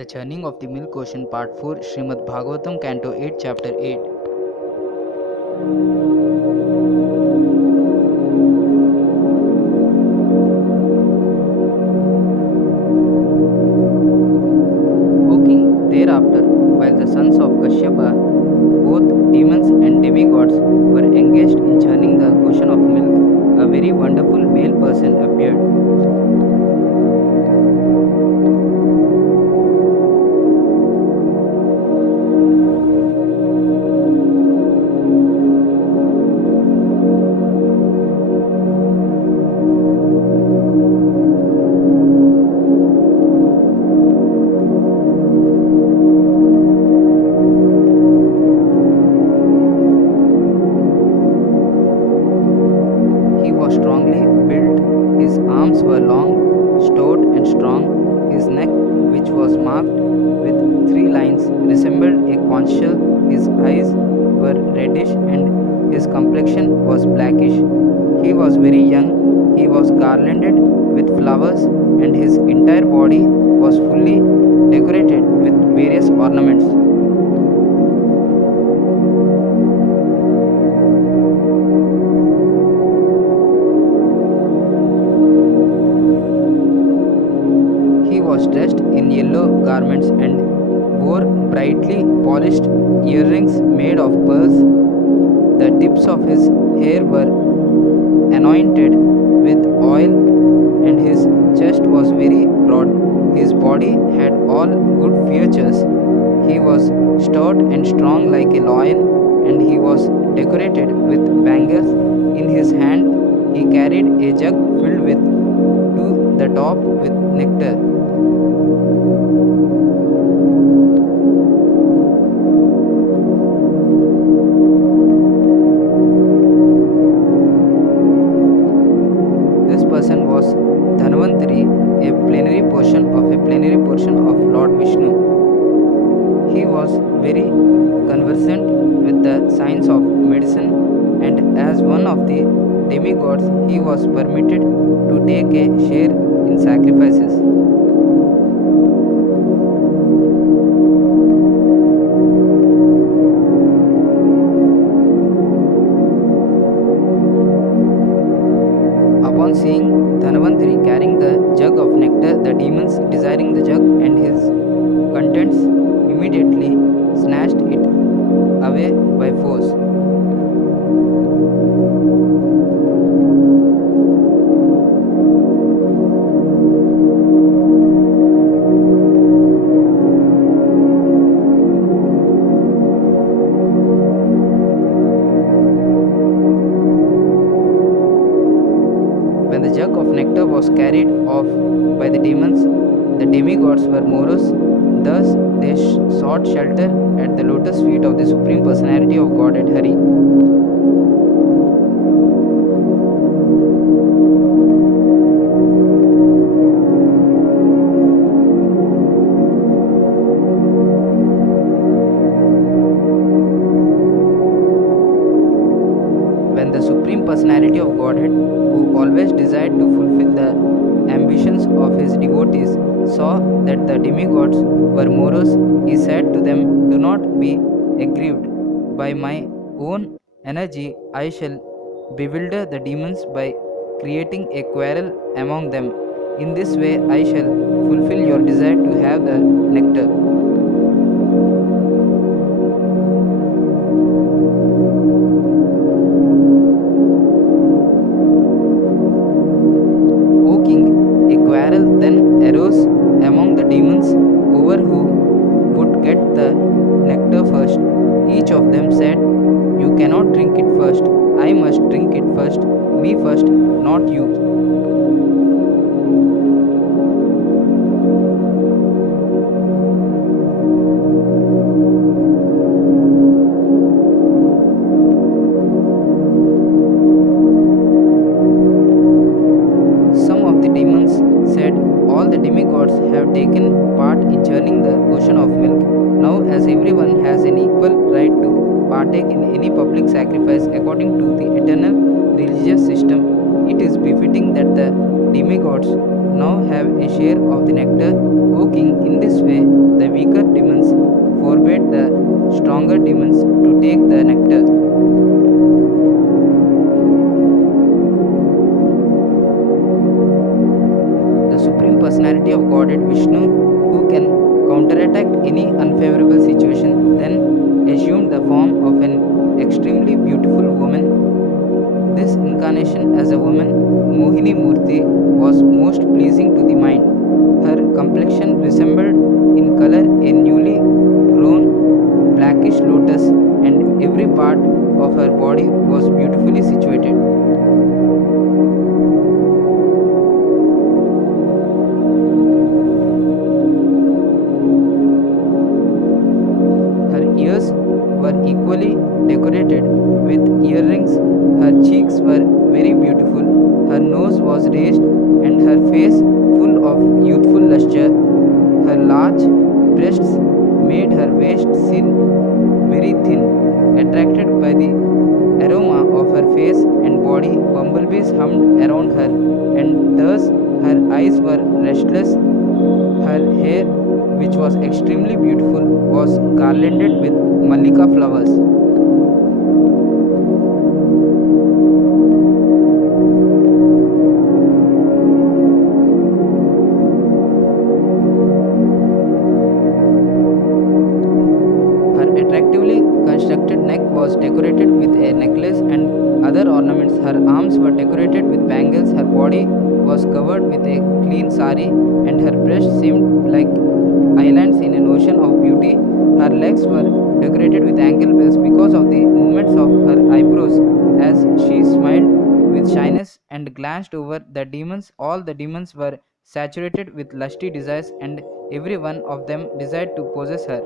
The Churning of the Milk Ocean Part 4 Srimad Bhagavatam Canto 8 Chapter 8. O King, thereafter, while the sons of Kashyapa, both demons and demigods, were engaged in churning the ocean of milk, a very wonderful male person appeared. He was strongly built, his arms were long, stout and strong, his neck, which was marked with 3 lines, resembled a conch shell, his eyes were reddish and his complexion was blackish. He was very young, he was garlanded with flowers and his entire body was fully decorated with various ornaments. He was dressed in yellow garments and wore brightly polished earrings made of pearls. The tips of his hair were anointed with oil, and his chest was very broad. His body had all good features. He was stout and strong like a lion, and he was decorated with bangles. In his hand, he carried a jug filled with to the top with nectar. This person was Dhanvantari, a plenary portion of Lord Visñu. He was very conversant with the science of medicine, and as one of the demigods, he was permitted to take a share in sacrifices. Upon seeing Dhanvantari carrying the jug of nectar, the demons, desiring the jug and his contents, immediately snatched it away by force. When the jug of nectar was carried off by the demons, the demigods were morose. Thus, they sought shelter at the lotus feet of the Supreme Personality of Godhead Hari. When the Supreme Personality of Godhead, who always desired to fulfill the ambitions of his devotees, saw that the demigods were morose, he said to them, "Do not be aggrieved. By my own energy, I shall bewilder the demons by creating a quarrel among them. In this way, I shall fulfill your desire to have the nectar." O King, a quarrel then arose among the demons over who would get the nectar first. Each of them said, "You cannot drink it first. I must drink it first. Me first, not you." Some of the demons said, "All the demigods have taken part in churning the ocean of milk. Now, as everyone has an equal right to partake in any public sacrifice according to the eternal religious system, it is befitting that the demigods now have a share of the nectar. O king, in this way the weaker demons forbade the stronger demons to take the nectar. The Supreme Personality of Godhead Vishnu, who can counterattack any unfavorable situation, then assumed the form of an extremely beautiful woman. This incarnation as a woman, Mohini Murti, was most pleasing to the mind. Her complexion resembled in color a newly grown blackish lotus, and every part of her body was beautifully situated. Her ears were equally decorated with earrings. Her cheeks were very beautiful. Her nose was raised, and her face full of youthful lustre. Her large breasts made her waist seem very thin. Attracted by the aroma of her face and body, bumblebees hummed around her, and thus her eyes were restless. Her hair, which was extremely beautiful, was garlanded with mallika flowers. Her attractively constructed neck was decorated with a necklace and other ornaments. Her arms were decorated with bangles. Her body was covered with a clean sari, and her breasts seemed like islands in an ocean of beauty. Her legs were decorated with ankle bells because of the movements of her eyebrows as she smiled with shyness and glanced over the demons. All the demons were saturated with lusty desires, and every one of them desired to possess her.